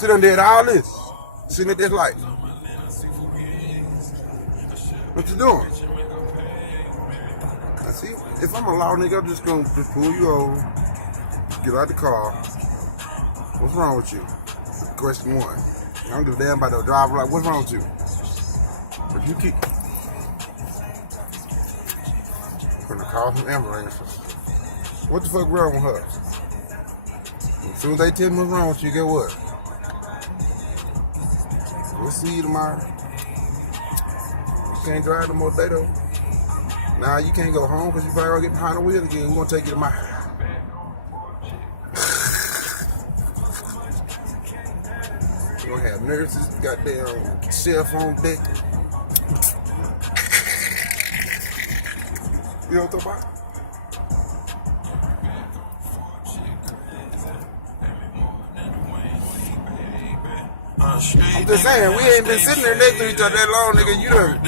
She done did all this. Sitting at this light. What you doing? I see, if I'm a law nigga, I'm just gonna pull you over, get out the car. What's wrong with you? Question one. I don't give a damn about the driver. Like, what's wrong with you? If you keep gonna call some ambulances. What the fuck wrong with her? As soon as they tell me what's wrong with you, get what? We'll see you tomorrow. You can't drive no more day though. Nah, you can't go home because you probably gonna get behind the wheel again. We're gonna take you to my house. We're gonna have nurses, goddamn cell phone dick. You know what I'm talking about? I'm just saying, we ain't been sitting there next to each other that long, nigga. You done.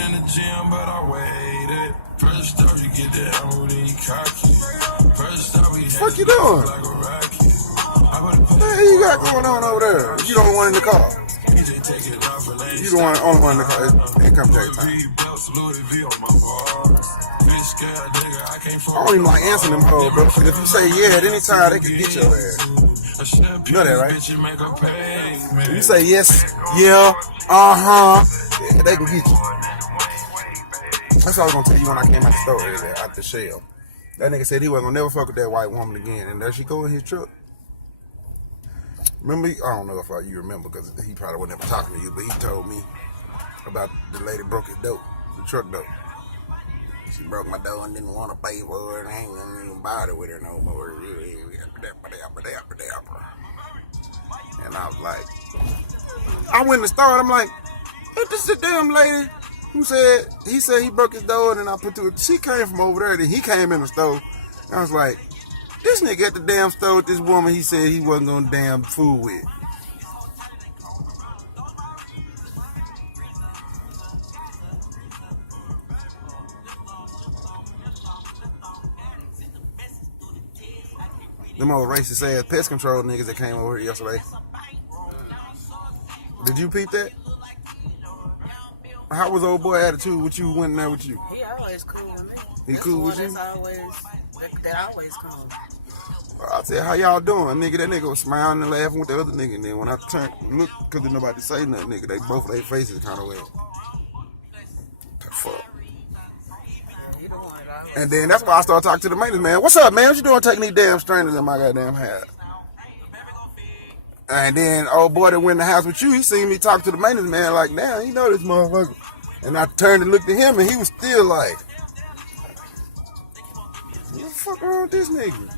What you doing? What the hell you got going on over there? You the only one in the car. You the only one in the car. Income tax time. I don't even like answering them hoes, bro. If you say yeah at any time, they can get your ass. You know that, right? If you say yes, yeah, yeah, they can get you. That's all I was gonna tell you when I came out the store earlier, out the shell. That nigga said he wasn't gonna never fuck with that white woman again, and there she go in his truck. Remember, I don't know if you remember, because he probably wasn't ever talking to you, but he told me about the lady broke his door, the truck door. She broke my door and didn't want to pay for it, and I ain't gonna even bother with her no more. And I was like, I went in the store and I'm like, hey, this is a damn lady who said, he said he broke his door, and then I put to it. She came from over there, then he came in the store. And I was like, this nigga at the damn store with this woman he said he wasn't gonna damn fool with. Them old racist ass pest control niggas that came over here yesterday. Did you peep that? How was old boy attitude with you went in there with you? He always cool with me. He cool with you? That always cool. I said, how y'all doing? Nigga, that nigga was smiling and laughing with the other nigga. And then when I turned, look, because didn't nobody say nothing, nigga, they both their faces kind of wet. The fuck? And then that's why I started talking to the maintenance man. What's up, man? What you doing taking these damn strainers in my goddamn house? And then old boy that went in the house with you, he seen me talk to the maintenance man like, damn, he know this motherfucker. And I turned and looked at him, and he was still like, what the fuck wrong with this nigga?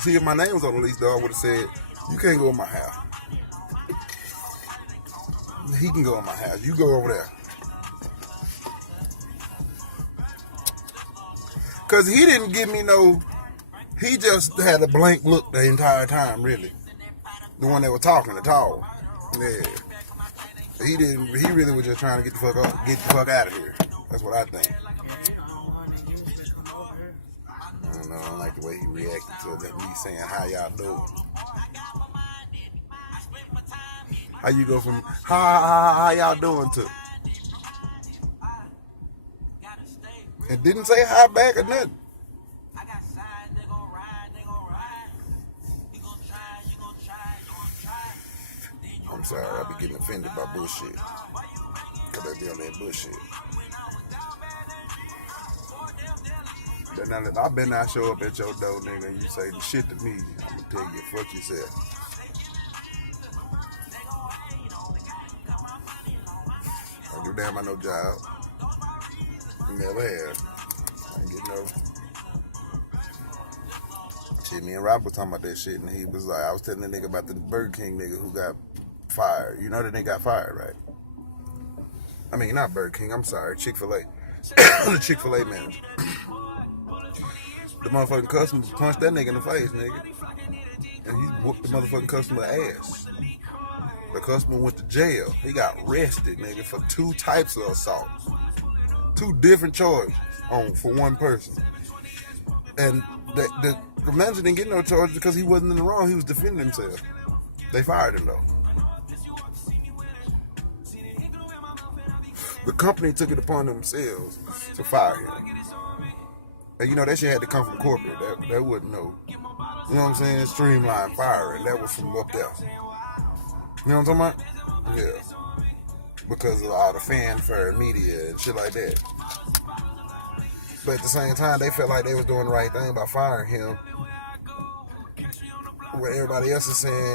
See, if my name was on the lease, though, I would have said, you can't go in my house. He can go in my house. You go over there. Because he didn't give me no, he just had a blank look the entire time, really. The one that was talking, the tall. Yeah. He really was just trying to get the fuck out of here. That's what I think. I don't know, I don't like the way he reacted to me saying, how y'all doing? How you go from, how y'all doing to? And didn't say hi back or nothing. I'm sorry, I be getting offended by bullshit. Because I be on that bullshit. Now, I better not show up at your door, nigga, and you say the shit to me. I'm going to tell you, fuck yourself. I do damn, I no job. Never have. I ain't get no. Shit, me and Rob was talking about that shit, and he was like, I was telling the nigga about the Burger King nigga who got fired. You know that nigga got fired, right? I mean, not Burger King, I'm sorry, Chick-fil-A. The Chick-fil-A manager. The motherfucking customer punched that nigga in the face, nigga. And he whooped the motherfucking customer's ass. The customer went to jail. He got arrested, nigga, for 2 types of assaults. 2 different charges for one person. And the manager didn't get no charges because he wasn't in the wrong. He was defending himself. They fired him though. The company took it upon themselves to fire him. And you know, that shit had to come from corporate. That wouldn't know. You know what I'm saying? Streamline firing. That was from up there. You know what I'm talking about? Yeah. Because of all the fanfare, media, and shit like that. But at the same time, they felt like they was doing the right thing by firing him. What everybody else is saying.